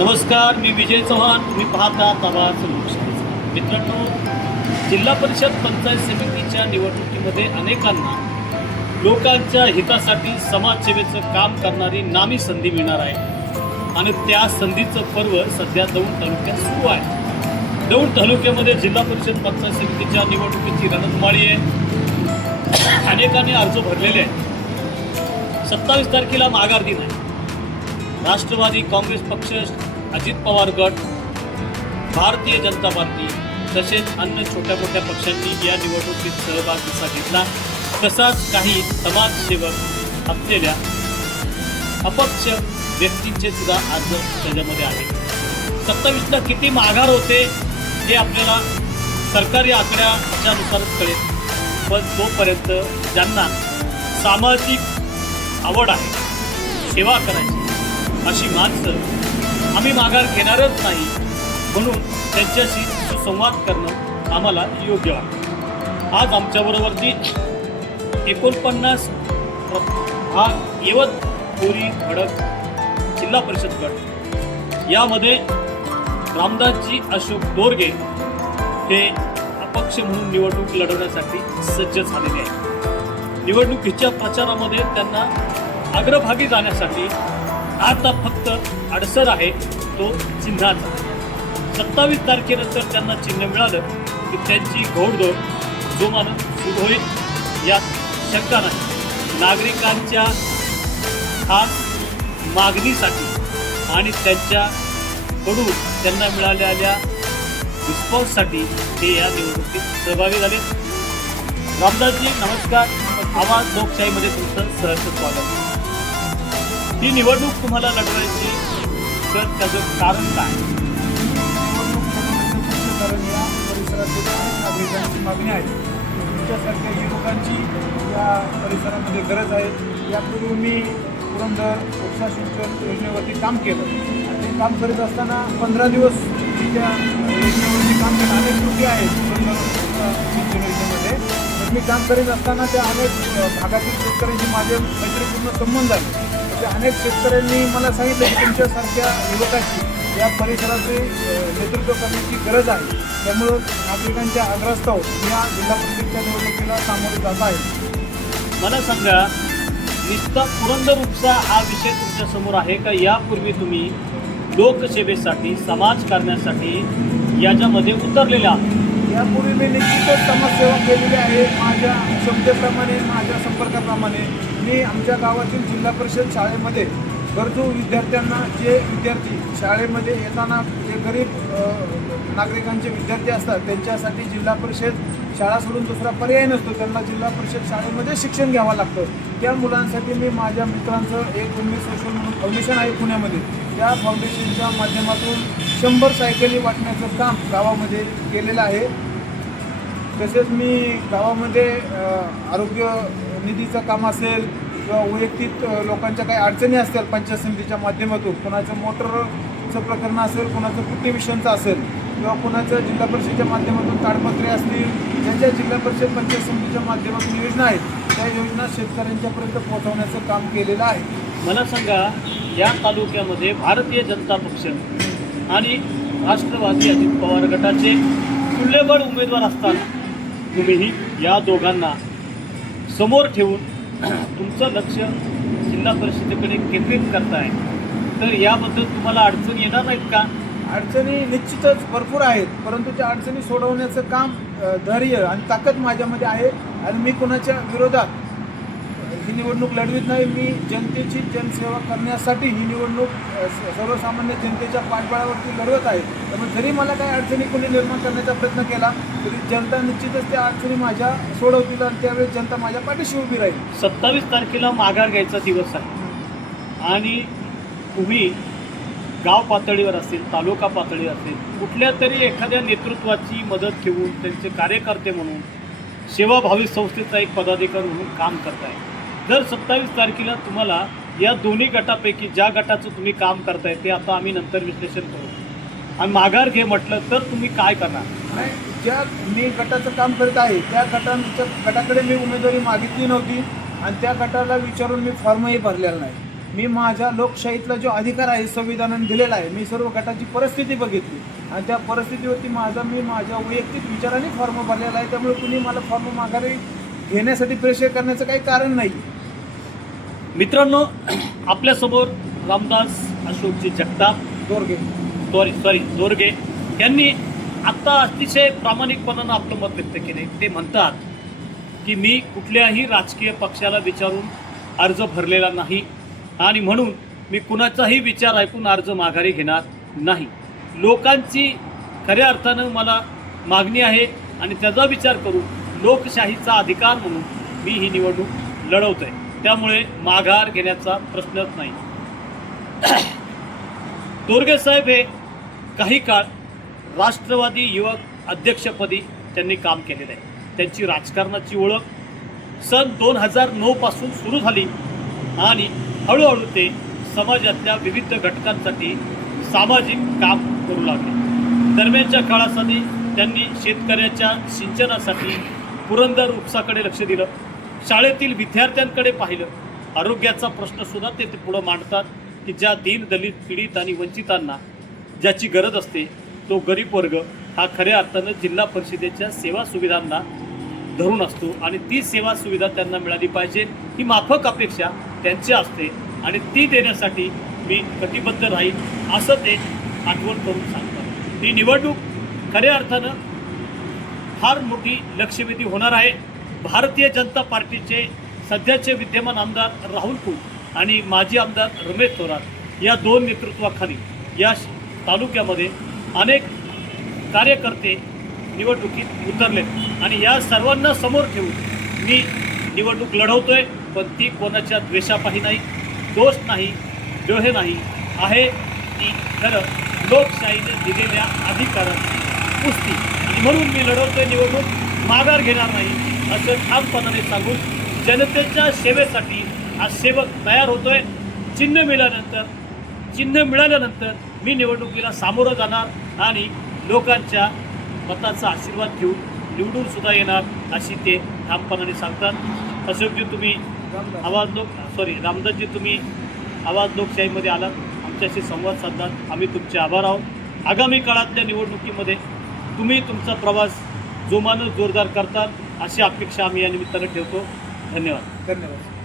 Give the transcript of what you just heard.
नमस्कार मी विजय चव्हाण. तुम्ही पाहता तवाच लोकशाहीचा मित्रांनो जिल्हा परिषद पंचायत समितीच्या निवडणुकीमध्ये अनेकांना लोकांच्या हितासाठी समाजसेवेचं काम करणारी नामी संधी मिळणार आहे. आणि त्या संधीचं पर्व सध्या दौंड तालुक्यात सुरू आहे. दौंड तालुक्यामध्ये जिल्हा परिषद पंचायत समितीच्या निवडणुकीची रणधुमाळी आहे. अनेकांनी अर्ज भरलेले आहेत. सत्तावीस तारखेला माघार दिन आहे. राष्ट्रवादी काँग्रेस पक्ष अजित पवार गट भारतीय जनता पार्टी तसेच अन्य छोट्या मोठ्या पक्षांनी या निवडणुकीत सहभाग कसा घेतला? तसाच काही समाजसेवक असलेल्या अपक्ष व्यक्तींचे सुद्धा अर्ज त्याच्यामध्ये आहेत. सत्तावीसला किती माघार होते हे आपल्याला सरकारी आकड्याच्यानुसारच कळेल. पण तोपर्यंत ज्यांना सामाजिक आवड आहे सेवा करायची अशी माणसं आम्ही माघार घेणारच नाही म्हणून त्यांच्याशी सुसंवाद करणं आम्हाला योग्य वाटतं. आज आमच्याबरोबरची एकोणपन्नास हा यवत कोरी खडक जिल्हा परिषद गट. यामध्ये रामदासजी अशोक दोरगे हे अपक्ष म्हणून निवडणूक लढवण्यासाठी सज्ज झालेले आहेत. निवडणुकीच्या प्रचारामध्ये त्यांना अग्रभागी जाण्यासाठी आता फक्त अडसर आहे तो चिन्हाचा. सत्तावीस तारखेनंतर त्यांना चिन्ह मिळालं की त्यांची घोडदौड जोमानं सुरू होईल यात शंका नाही. नागरिकांच्या खास मागणीसाठी आणि त्यांच्याकडून त्यांना मिळालेल्या रिस्पॉन्ससाठी ते या निवडणुकीत सहभागी झाले. रामदासजी नमस्कार. आवाज लोकशाहीमध्ये तुमचं सहर्ष स्वागत. ही निवडणूक तुम्हाला लढवायची तर त्याचं कारण काय? कारण या परिसरातील नागरिकांची मागणी आहे तुमच्यासारख्या युवकांची या परिसरामध्ये गरज आहे यापूर्वी मी पुरंदर उपसा सिंचन योजनेवरती काम केलं आणि ते काम करत असताना पंधरा दिवस त्या योजनेवरती काम केलं अनेक त्रुटी आहेत पुरंदर सिंचन योजनेमध्ये तर मी काम करीत असताना त्या अनेक भागातील शेतकऱ्यांशी माझे मैत्रीपूर्ण संबंध आहे अनेक शेतकऱ्यांनी मला सांगितलं की तुमच्यासारख्या युवकाची या परिसराचे नेतृत्व करण्याची गरज आहे. त्यामुळं नागरिकांच्या आग्रहास्तव या जिल्हा परिषदच्या निवडणुकीला सामोरे जात आहे. मला सांगा नुसता पुरंदर उपसा हा विषय तुमच्यासमोर आहे का? यापूर्वी तुम्ही लोकसेवेसाठी समाजकारण्यासाठी याच्यामध्ये उतरलेले यापूर्वी मी निश्चितच समाजसेवा केलेली आहे. माझ्या क्षमतेप्रमाणे माझ्या संपर्काप्रमाणे. मी आमच्या गावातील जिल्हा परिषद शाळेमध्ये गरजू विद्यार्थ्यांना जे विद्यार्थी शाळेमध्ये येताना जे गरीब नागरिकांचे विद्यार्थी असतात त्यांच्यासाठी जिल्हा परिषद शाळा सोडून दुसरा पर्याय नसतो. त्यांना जिल्हा परिषद शाळेमध्ये शिक्षण घ्यावं लागतं. त्या मुलांसाठी मी माझ्या मित्रांचं एक उन्नीस सोशल म्हणून फाउंडेशन आहे पुण्यामध्ये. त्या फाउंडेशनच्या माध्यमातून शंभर सायकली वाटण्याचं काम गावामध्ये केलेलं आहे. तसेच मी गावामध्ये आरोग्य निधीचं काम असेल किंवा वैयक्तिक लोकांच्या काही अडचणी असतील पंचायत समितीच्या माध्यमातून कोणाचं मोटरचं प्रकरण असेल कोणाचं कुट्टी असेल किंवा कोणाचं जिल्हा परिषदेच्या माध्यमातून ताडपत्रे असतील ज्यांच्या जिल्हा परिषद पंचायत समितीच्या माध्यमातून योजना आहेत त्या योजना शेतकऱ्यांच्यापर्यंत पोहोचवण्याचं काम केलेलं आहे. मला सांगा या तालुक्यामध्ये भारतीय जनता पक्ष आणि राष्ट्रवादी अजित पवार गटाचे तुल्यबळ उमेदवार असताना तुम्हीही या दोघांना समोर ठेवून तुमचं लक्ष जिल्हा परिषदेकडे केंद्रित करताय. तर याबद्दल तुम्हाला अडचण येणार नाहीत का? अडचणी निश्चितच भरपूर आहेत परंतु त्या अडचणी सोडवण्याचं काम धैर्य आणि ताकद माझ्यामध्ये आहे आणि मी कोणाच्या विरोधात ही निवडणूक लढवित नाही. मी जनतेची जनसेवा करण्यासाठी ही निवडणूक सर्वसामान्य जनतेच्या पाठबळावरती लढवत आहे. त्यामुळे जरी मला काही अडचणी कोणी निर्माण करण्याचा प्रयत्न केला तरी जनता निश्चितच त्या अडचणी माझ्या सोडवतील आणि त्यावेळेस जनता माझ्या पाठीशी उभी राहील. सत्तावीस तारखेला माघार घ्यायचा दिवस आहे. आणि तुम्ही गाव पातळीवर असेल तालुका पातळीवर असेल कुठल्या तरी एखाद्या नेतृत्वाची मदत घेऊन त्यांचे कार्यकर्ते म्हणून सेवाभावी संस्थेचा एक पदाधिकारी म्हणून काम करताय. जर सत्तावीस तारखेला तुम्हाला या दोन्ही गटापैकी ज्या गटाचं तुम्ही काम करताय ते आता आम्ही नंतर विश्लेषण करू. आणि माघार घे म्हटलं तर तुम्ही काय करणार? ज्या मी गटाचं काम करत आहे त्या गटांच्या गटाकडे मी उमेदवारी मागितली नव्हती आणि त्या गटाला विचारून मी फॉर्मही भरलेला नाही. मी माझ्या लोकशाहीतला जो अधिकार आहे संविधानाने दिलेला आहे मी सर्व गटाची परिस्थिती बघितली. आणि त्या परिस्थितीवरती माझा मी माझ्या वैयक्तिक विचाराने फॉर्म भरलेला आहे त्यामुळे कुणी मला फॉर्म माघारी घेण्यासाठी प्रेशर करण्याचं काही कारण नाही. मित्रांनो आपल्यासमोर Ramdas Ashokji Jagtap. Dorge sorry sorry Dorge. यांनी आत्ता अतिशय प्रामाणिकपणानं आपलं मत व्यक्त केले ते म्हणतात की मी कुठल्याही राजकीय पक्षाला विचारून अर्ज भरलेला नाही आणि म्हणून मी कुणाचाही विचार ऐकून अर्ज माघारी घेणार नाही. लोकांची खऱ्या अर्थानं मला मागणी आहे आणि त्याचा विचार करून लोकशाहीचा अधिकार म्हणून मी ही निवडणूक लढवतोय. त्यामुळे माघार घेण्याचा प्रश्नच नाही. तोरगे साहेब हे काही काळ राष्ट्रवादी युवक अध्यक्षपदी त्यांनी काम केलेलं आहे. त्यांची राजकारणाची ओळख सन दोन हजार नऊपासून सुरू झाली आणि हळूहळू ते समाजातल्या विविध घटकांसाठी सामाजिक काम करू लागले. दरम्यानच्या काळासाठी त्यांनी शेतकऱ्याच्या सिंचनासाठी पुरंदर उपसाकडे लक्ष दिलं. शाळेतील विद्यार्थ्यांकडे पाहिलं. आरोग्याचा प्रश्नसुद्धा ते ते पुढं मांडतात की ज्या दीन दलित पीडित आणि वंचितांना ज्याची गरज असते तो गरीब वर्ग हा खऱ्या अर्थानं जिल्हा परिषदेच्या सेवा सुविधांना धरून असतो आणि ती सेवा सुविधा त्यांना मिळाली पाहिजे ही माफक अपेक्षा त्यांची असते आणि ती देण्यासाठी मी कटिबद्ध राहील असं ते आठवण करून सांगतात. ही निवडणूक खऱ्या अर्थानं फार मोठी लक्षवेधी होणार आहे. भारतीय जनता पार्टीचे सध्याचे विद्यमान आमदार राहुल कुल आणि माजी आमदार रमेश थोरात या दोन नेतृत्वाखाली या तालुक्यामध्ये अनेक कार्यकर्ते निवडणुकीत उतरले आणि या सर्वांना समोर ठेवून मी निवडणूक लढवतो आहे पण ती कोणाच्या द्वेषापाही नाही दोष नाही द्रोहे नाही. आहे ती खरं लोकशाहीने दिलेल्या अधिकारांची पुस्ती आणि म्हणून मी लढवतोय निवडणूक माघार घेणार नाही असं ठामपणाने सांगून जनतेच्या सेवेसाठी हा सेवक तयार होतोय. चिन्ह मिळाल्यानंतर चिन्ह मिळाल्यानंतर मी निवडणुकीला सामोरं जाणार आणि लोकांच्या मताचा आशीर्वाद घेऊन निवडून सुद्धा येणार अशी ते ठामपणाने सांगतात. अशोकजी तुम्ही आवाज लोक सॉरी रामदासजी तुम्ही आवाज लोकशाहीमध्ये आलात. आमच्याशी संवाद साधलात. आम्ही तुमचे आभार आहोत. आगामी काळातल्या निवडणुकीमध्ये तुम्ही तुमचा प्रवास जोमानं जोरदार करताल अशी अपेक्षा आम्ही या निमित्तानं ठेवतो. धन्यवाद. धन्यवाद.